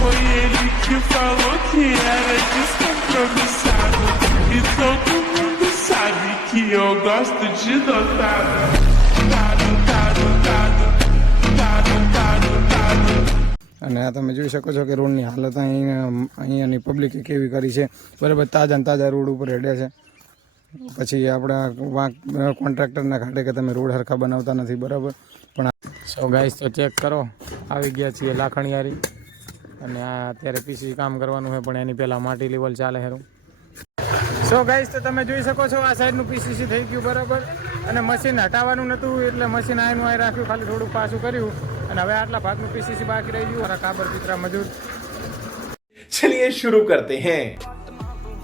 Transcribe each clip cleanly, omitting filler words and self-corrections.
Foi ele que falou que era descompromissado. E todo mundo sabe que eu gosto de dotado. અને આ તમે જોઈ શકો છો કે રોડની હાલત અહીંયાની પબ્લિકે કેવી કરી છે બરાબર. તાજા ને તાજા રોડ ઉપર હેડે છે. પછી આપણા વાંક કોન્ટ્રાક્ટરના ઘાટે કે તમે રોડ હરખા બનાવતા નથી બરાબર. પણ સો ગાઈસ તો ચેક કરો, આવી ગયા છીએ લાખણીયારી અને આ અત્યારે પીસી કામ કરવાનું છે, પણ એની પહેલાં માટી લેવલ ચાલે હેરું. સો ગાઈસ તો તમે જોઈ શકો છો આ સાઈડનું પીસીસી થઈ ગયું બરાબર. અને મશીન હટાવવાનું નહોતું એટલે મશીન આયનું આય રાખ્યું, ખાલી થોડુંક પાછું કર્યું અને હવે આટલા ભાગનું પીસીસી બાકી રહી ગયું. મારા કાબર પિત્રા મજૂર. चलिए शुरू करते हैं.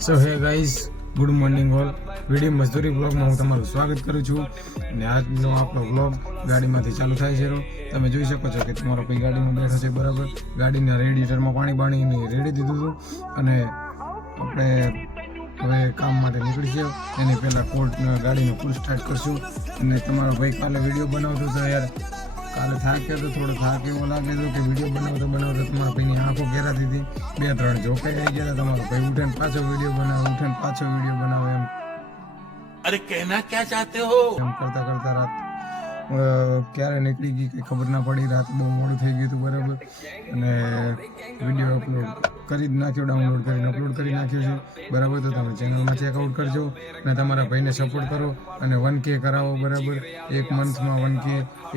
So hey guys, good morning all. Video મજદૂરી બ્લોગમાં હું તમારું સ્વાગત કરું છું. અને આજનો આપણો બ્લોગ ગાડીમાંથી ચાલુ થાય છે. તમે જોઈ શકો છો કે તમારો ભાઈ ગાડીમાં બેઠો છે બરાબર. ગાડીના રેડિએટરમાં પાણી રેડી દીધું હતું અને આપણે હવે કામ માટે નીકળી છે. એની પહેલાં ગાડીનો ફૂલ સ્ટાર્ટ કરશું. અને તમારો ભાઈ કાલે વિડીયો બનાવતો હતો યાર, કાલે થાક્યો તો થોડો થાક એવો લાગે તો કે વિડીયો બનાવતો તમારા ભાઈની આંખો ઘેરાતી હતી. 2-3 જોકાઈ આવી ગયા હતા. તમારો ભાઈ ઉઠે પાછો વિડીયો બનાવે એમ अरे कहना क्या चाहते हो? એમ કરતા રાત ક્યારે નીકળી ગઈ કંઈ ખબર ના પડી. રાત બહુ મોડું થઈ ગયું હતું બરાબર. અને વિડીયો અપલોડ કરી જ નાખ્યો, ડાઉનલોડ કરીને અપલોડ કરી નાખ્યો છે બરાબર. તો તમે ચેનલમાં ચેકઆઉટ કરજો અને તમારા ભાઈને સપોર્ટ કરો અને 1K કરાવો બરાબર. 1 મંથમાં 1K,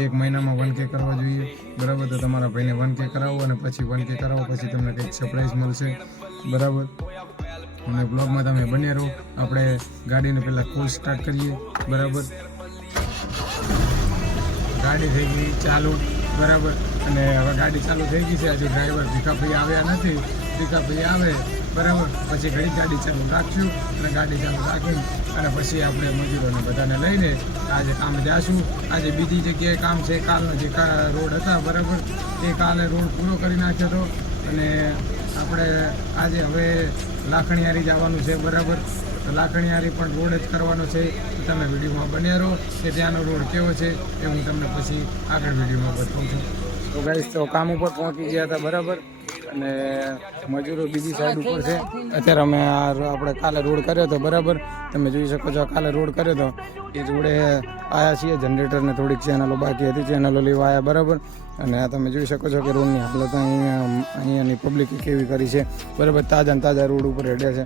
1 મહિનામાં 1K કરવા જોઈએ બરાબર. તો તમારા ભાઈને 1K કરાવો અને પછી 1K કરાવો પછી તમને કંઈક સરપ્રાઈઝ મળશે બરાબર. અને બ્લોગમાં તમે બને રહો. આપણે ગાડીને પહેલાં ફૂલ સ્ટાર્ટ કરીએ બરાબર. ગાડી થઈ ગઈ ચાલુ બરાબર. અને હવે ગાડી ચાલુ થઈ ગઈ છે. હજુ ડ્રાઈવર ભીખાભાઈ આવ્યા નથી. ભીખાભાઈ આવે બરાબર પછી ઘડી ગાડી ચાલુ રાખશું અને ગાડી ચાલુ રાખી અને પછી આપણે મજૂરોને બધાને લઈને આજે કામ જાશું. આજે બીજી જગ્યાએ કામ છે. કાલનો જે રોડ હતા બરાબર એ કાલે રોડ પૂરો કરી નાખ્યો હતો. અને આપણે આજે હવે લાખણીયારી જવાનું છે બરાબર. તો લાખણીયારી પણ રોડ જ કરવાનો છે. તો તમે વિડીયોમાં બન્યા રહો કે ત્યાંનો રોડ કેવો છે એ હું તમને પછી આગળ વિડીયોમાં બતાવું છું. તો ગાઈસ તો કામ ઉપર પહોંચી ગયા હતા બરાબર. અને મજૂરો બીજી સાઈડ ઉપર છે. અત્યારે અમે આપણે કાલે રોડ કર્યો હતો બરાબર. તમે જોઈ શકો છો કાલે રોડ કર્યો હતો એ રોડે આવ્યા છીએ. જનરેટરને થોડીક ચેનલો બાકી હતી, ચેનલો લેવા આવ્યા બરાબર. અને આ તમે જોઈ શકો છો કે રોડની હાલત અહીંયાની પબ્લિકે કેવી કરી છે બરાબર. તાજા ને તાજા રોડ ઉપર હેડે છે.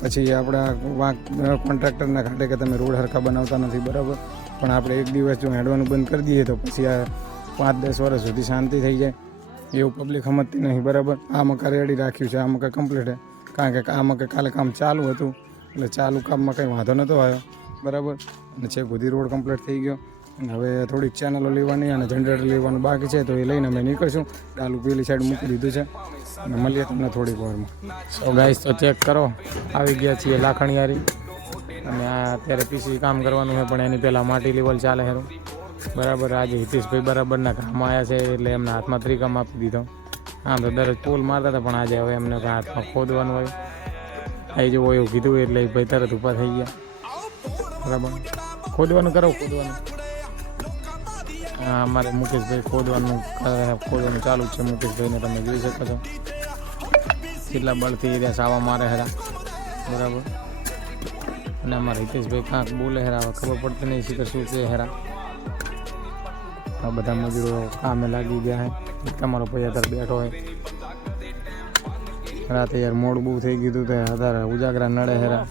પછી આપણા વાંક કોન્ટ્રાક્ટરના ઘાટે કે તમે રોડ હરખા બનાવતા નથી બરાબર. પણ આપણે એક દિવસ જો હેડવાનું બંધ કરી દઈએ તો પછી આ 5-10 વર્ષ સુધી શાંતિ થઈ જાય એવું પબ્લિક સમજતી નહીં બરાબર. આ મકા રેડી રાખ્યું છે, આ મકા કમ્પ્લીટ છે. કારણ કે આ મકા કાલે કામ ચાલુ હતું એટલે ચાલુ કામમાં કંઈ વાંધો નહોતો આવ્યો બરાબર. અને છેક સુધી રોડ કમ્પ્લીટ થઈ ગયો. અને હવે થોડીક ચેનલો લેવાની અને જનરેટર લેવાનું બાકી છે તો એ લઈને અમે નીકળશું. ડાલુ પેલી સાઈડ મૂકી દીધું છે અને મળીએ તમને થોડીક વારમાં. સો ગાઈસ તો ચેક કરો, આવી ગયા છીએ લાખણીયારી અને આ અત્યારે પીસી કામ કરવાનું છે, પણ એની પહેલાં માટી લેવલ ચાલે હેરું બરાબર. આજે હિતેશભાઈ બરાબરના કામમાં આવ્યા છે એટલે એમના હાથમાં ત્રિકામ આપી દીધો. આમ તો દરરોજ પોલ મારતા હતા પણ આજે હવે એમને હાથમાં ખોદવાનું હોય આવી જવું એવું કીધું એટલે એ ભાઈ તરત ઊભા થઈ ગયા બરાબર. ખોદવાનું અમારે મુકેશભાઈ ખોદવાનું ચાલુ જ છે. મુકેશભાઈને તમે જોઈ શકો છો કેટલા બળથી એરિયા સાવા મારે હેરા બરાબર. અને અમારા હિતેશભાઈ કાંક બોલે હેરા, હવે ખબર પડતી નહીં શીખર શું છે હેરા. આ બધા મજૂરો કામે લાગી ગયા છે. તમારો ભાઈ અત્યારે બેઠો હોય. રાતે યાર મોડું બહુ થઈ ગયું હતું તો અત્યારે ઉજાગરા નડે હેરા.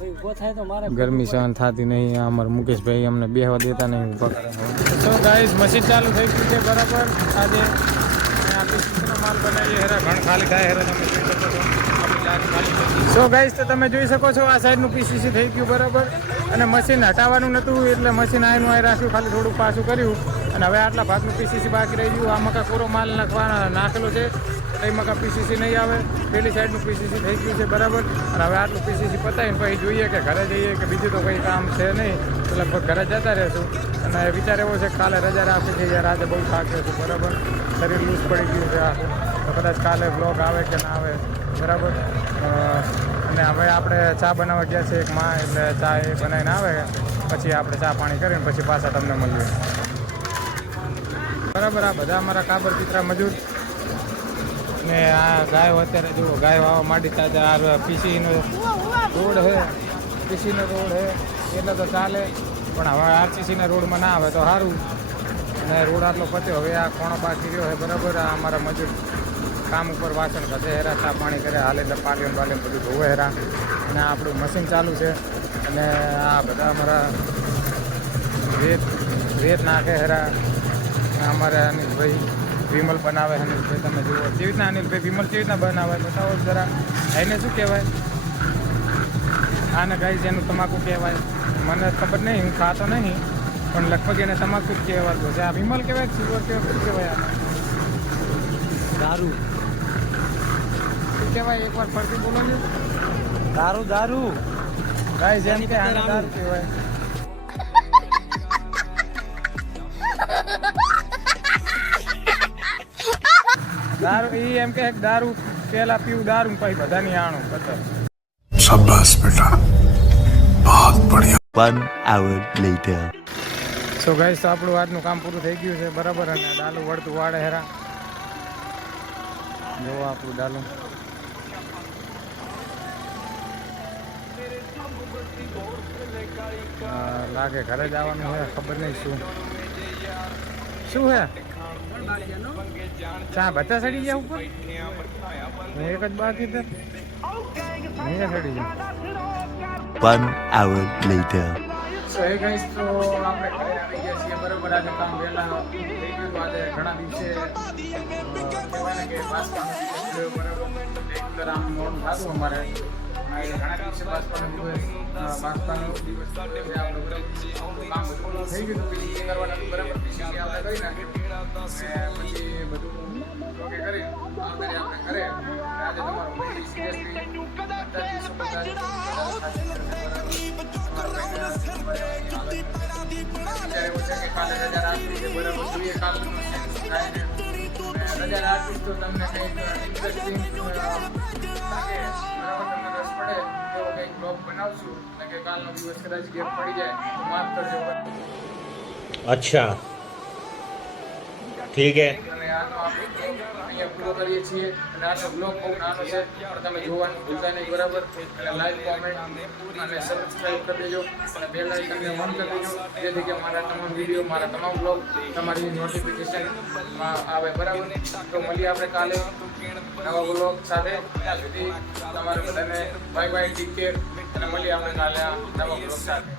ગરમી સહન થતી નહીં. અમારા મુકેશભાઈ અમને બેહવા દેતા નહીં. તો ગાઈસ મશીન ચાલુ થઈ ગયું છે બરાબર. આજે માલ બનાવીએ હેરા, ઘણ ખાલી થાય હેરા. તમે જોઈ શકો છો. સો ગાઈસ તો તમે જોઈ શકો છો આ સાઈડનું પીસીસી થઈ ગયું બરાબર. અને મશીન હટાવવાનું નહોતું એટલે મશીન આયનું આય રાખ્યું, ખાલી થોડુંક પાછું કર્યું. અને હવે આટલા ભાગનું પીસીસી બાકી રહી ગયું. આ મકા પૂરો માલ નાખેલો છે એટલે મકા પીસીસી નહીં આવે. પેલી સાઈડનું પીસીસી થઈ ગયું છે બરાબર. અને હવે આટલું પીસીસી પતાવીને પછી જોઈએ કે ઘરે જઈએ કે બીજું તો કંઈ કામ છે નહીં તો લગભગ ઘરે જતા રહેશું. અને વિચાર એવો છે કાલે રજા રાખી છે યાર. આજે બહુ થાક્યો છું બરાબર. શરીર લૂઝ પડી ગયું છે આ. તો કદાચ કાલે બ્લોગ આવે કે ના આવે બરાબર. અને હવે આપણે ચા બનાવવા ગયા છે એક માં, એટલે ચા એ બનાવીને આવે પછી આપણે ચા પાણી કરીને પછી પાછા તમને મળીએ બરાબર. આ બધા અમારા કાબર પિત્રા મજૂર ને આ ગાયો અત્યારે જુઓ ગાયો આવવા માંડી ત્યાં આ પીસીનો રોડ છે, પીસીનો રોડ છે એટલે તો ચાલે, પણ હવે આરસીસીના રોડમાં ના આવે તો સારું. અને રોડ આટલો પત્યો, હવે આ કોણો બાકી રહ્યો છે બરાબર. આ અમારા મજૂર કામ ઉપર વાસણ ઘસે હેરા, ચા પાણી કરે, હાલે એટલે પાલીને બાલીને બધું ધોવે હેરા. અને આપણું મશીન ચાલુ છે અને આ બધા અમારા રેત નાખે હેરા. અમારે અનિલભાઈ વિમલ બનાવે, અનિલભાઈ તમે જુઓ કેવી રીતના અનિલભાઈ વિમલ કેવી રીતના બનાવે બતાવો જરા. એને શું કહેવાય? આને ગાઈસ એનું તમાકુ કહેવાય. મને ખબર નહીં, હું ખાતો નહીં, પણ લગભગ એને તમાકુ જ કહેવાતું છે. આ વિમલ કહેવાય, સિલ્વર કહેવાય, શું કહેવાય? આને દારૂ શું કહેવાય? એકવાર ફરતી બોલો ને. દારૂ દારૂ ગાઈસ એમ કે આને દારૂ કહેવાય. દારૂ ઈ એમ કે દારૂ પેલા પીવું દારૂ પછી બધાની આણું કતર. शाबाश बेटा, बहुत बढ़िया. 1 hour later. સો ગાઈસ તો આપણું આજનું કામ પૂરું થઈ ગયું છે બરાબર. અને ડાલું વળતું વાળે હેરા, જોવો આપણું ડાલું. લાગે ઘરે જવાનું છે, ખબર નહીં શું શું હે. ચા બધા સડી ગયા ઉપર, એક જ બાકી છે, સડી ગયા. 1 hour later. સો એ ગાઈસ તો આપણે ઘરે આવી ગયા છીએ બરાબર. આજે કામ વહેલા થઈ ગયું. આજે ઘણા દિવસે કહેવાય ને કે બાસકાનો દિવસ ગયો બરાબર. રેગ્યુલર આમ મોડું થતું અમારે. ઘણા દિવસે બાસકાનો દિવસ આપણે બરાબર કામ બધું થઈ ગયું હતું. પીસી કરવાના હતું બરાબર. પીસી આપણે કરી નાખ્યું પછી બધું ઓકે કરી આપણે ઘરે. આજે તમારું સિરિયસલી કાલે રજા રાખવી છે બરાબર. જોઈએ કાલે રજા રાખીશ તો તમને કંઈક ઇન્ટરેસ્ટિંગ લાગે બરાબર, તમને રસ પડે તો કંઈક બ્લોગ બનાવશું. અને કે કાલનો દિવસ કદાચ ગેપ પડી જાય તો માફ કરજો. अच्छा ठीक है. અને આનો આપણે અહીંયા પૂરો કરીએ છીએ. અને આનો બ્લોગ બહુ નાનો છે પણ તમે જોવાનું ભૂલતા નહીં બરાબર. અને લાઈક, કોમેન્ટ અને સબસ્ક્રાઈબ કરી દેજો અને બેલ આઇકનને ઓન કરી દેજો જેથી કે મારા તમામ વિડીયો, મારા તમામ બ્લોગ તમારી નોટિફિકેશનમાં આવે બરાબર. તો મળીએ આપણે કાલે નવા બ્લોગ સાથે. ત્યાં સુધી તમારે બધાને બાય બાય, ટેક કેર. અને મળીએ આપણે કાલે આ નવા બ્લોગ સાથે.